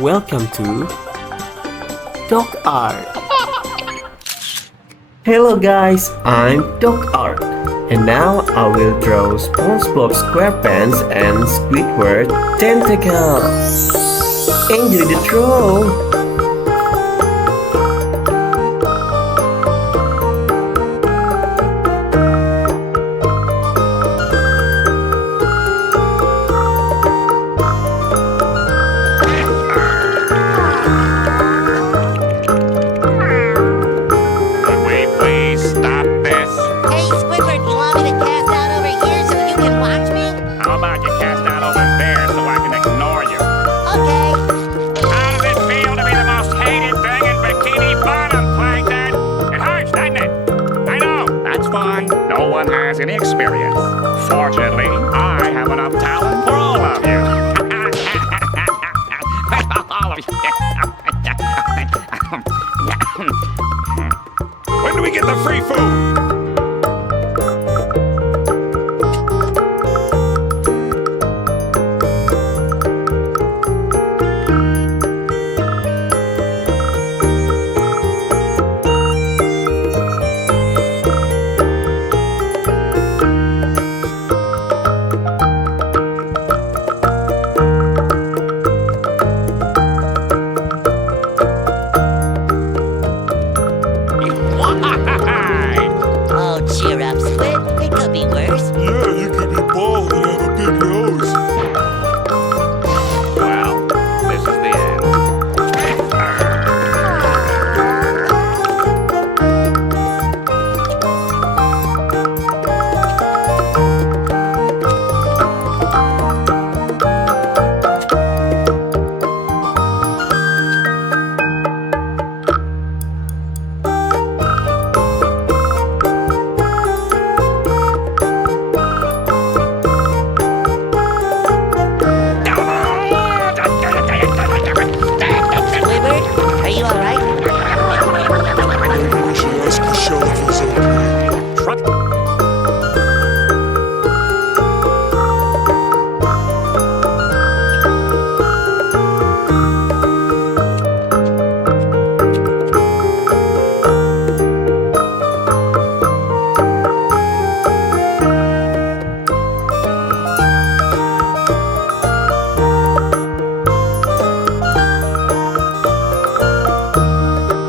welcome to DocArt. Hello guys, I'm DocArt, and now I will draw Spongebob Squarepants and Squidward tentacle. Enjoy the draw! No one has any experience. Fortunately, I have enough talent for all of you. All of you. When do we get the free food? Cheer up, Squid. It could be worse. Yeah, you could be bald and have a big nose. Well, this is the end.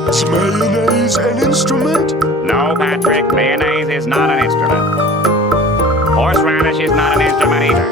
Is mayonnaise an instrument? No, Patrick, mayonnaise is not an instrument. Horseradish is not an instrument either.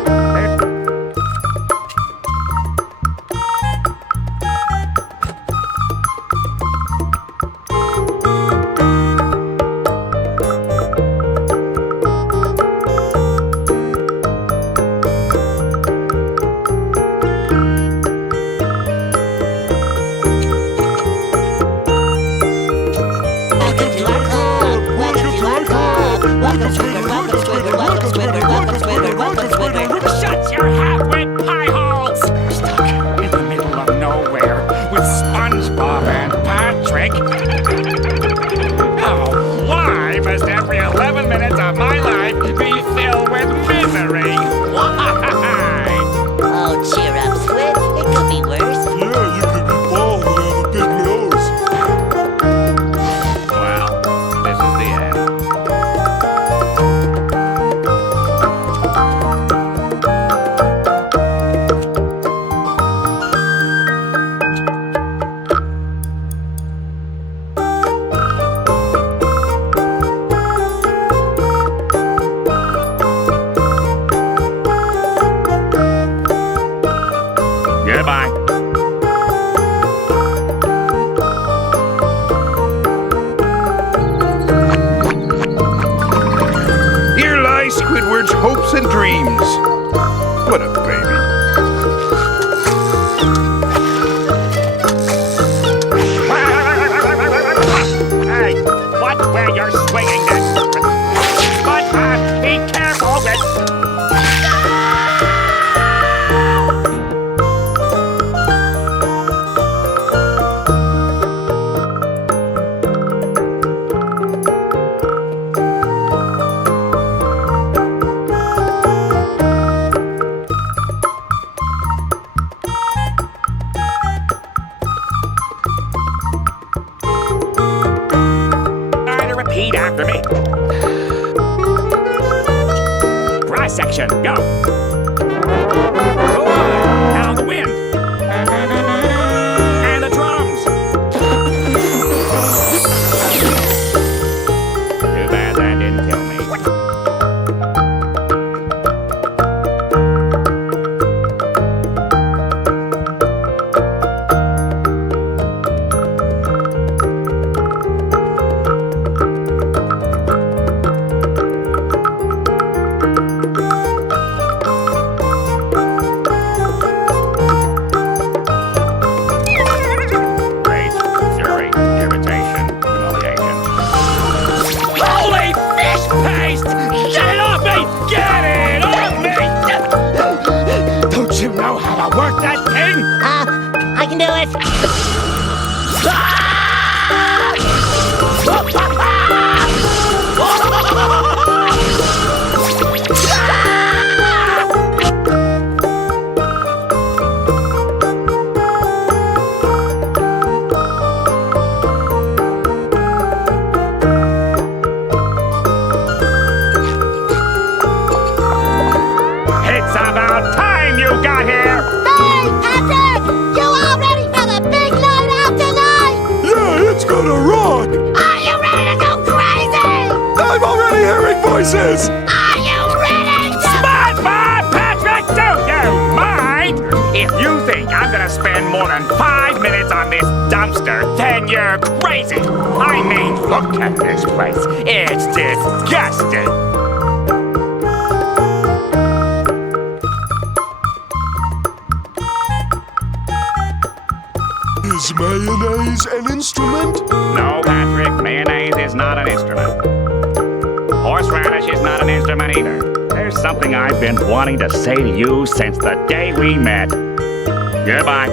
Shut your half-wit pie holes! Stuck in the middle of nowhere with Spongebob and Patrick. Oh, why must every 11 minutes of my life be filled with misery? Why? Oh, cheer up, Squid. It could be worse. Yeah, you could be bald and have a big nose. Well, this is the end. Goodbye. Here lie Squidward's hopes and dreams. What a baby. Hey, watch where you're swinging that. But be careful with... chorus section. Go! Go on! Now the wind! And the drums! Too bad that didn't kill me. Rage, fury, irritation, humiliation. Holy fish paste! Get it off me! Get it off me! Don't you know how to work that thing? I can do it. It's about time you got here! Hey, Patrick! You all ready for the big night out tonight? Yeah, it's gonna rock! Are you ready to go crazy? I'm already hearing voices! Are you ready to... Spongebob, Patrick, do you mind? If you think I'm gonna spend more than 5 minutes on this dumpster, then you're crazy. I mean, look at this place. It's disgusting. Is mayonnaise an instrument? No, Patrick, mayonnaise is not an instrument. Horseradish is not an instrument either. There's something I've been wanting to say to you since the day we met. Goodbye.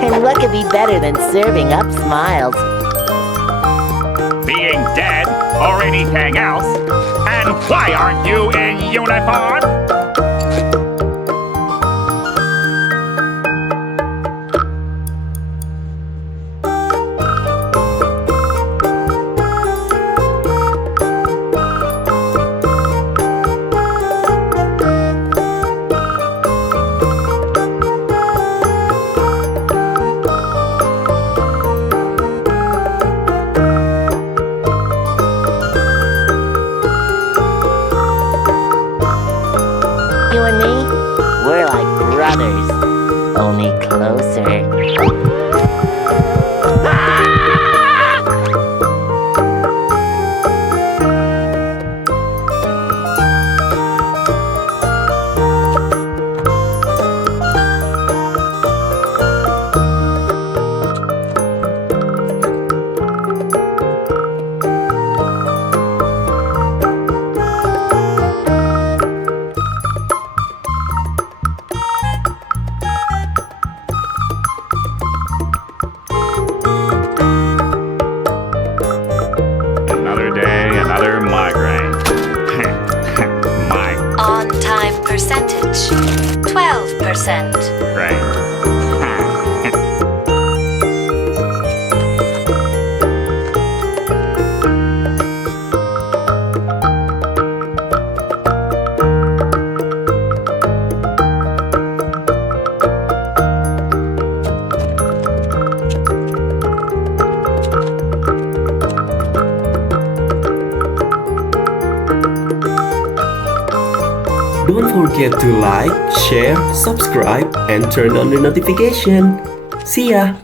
And what could be better than serving up smiles? Being dead or anything else? And why aren't you in uniform? You and me, we're like brothers, only closer. Another day, another migraine. On-time percentage, 12%. Migraine. Don't forget to like, share, subscribe, and turn on the notification. See ya!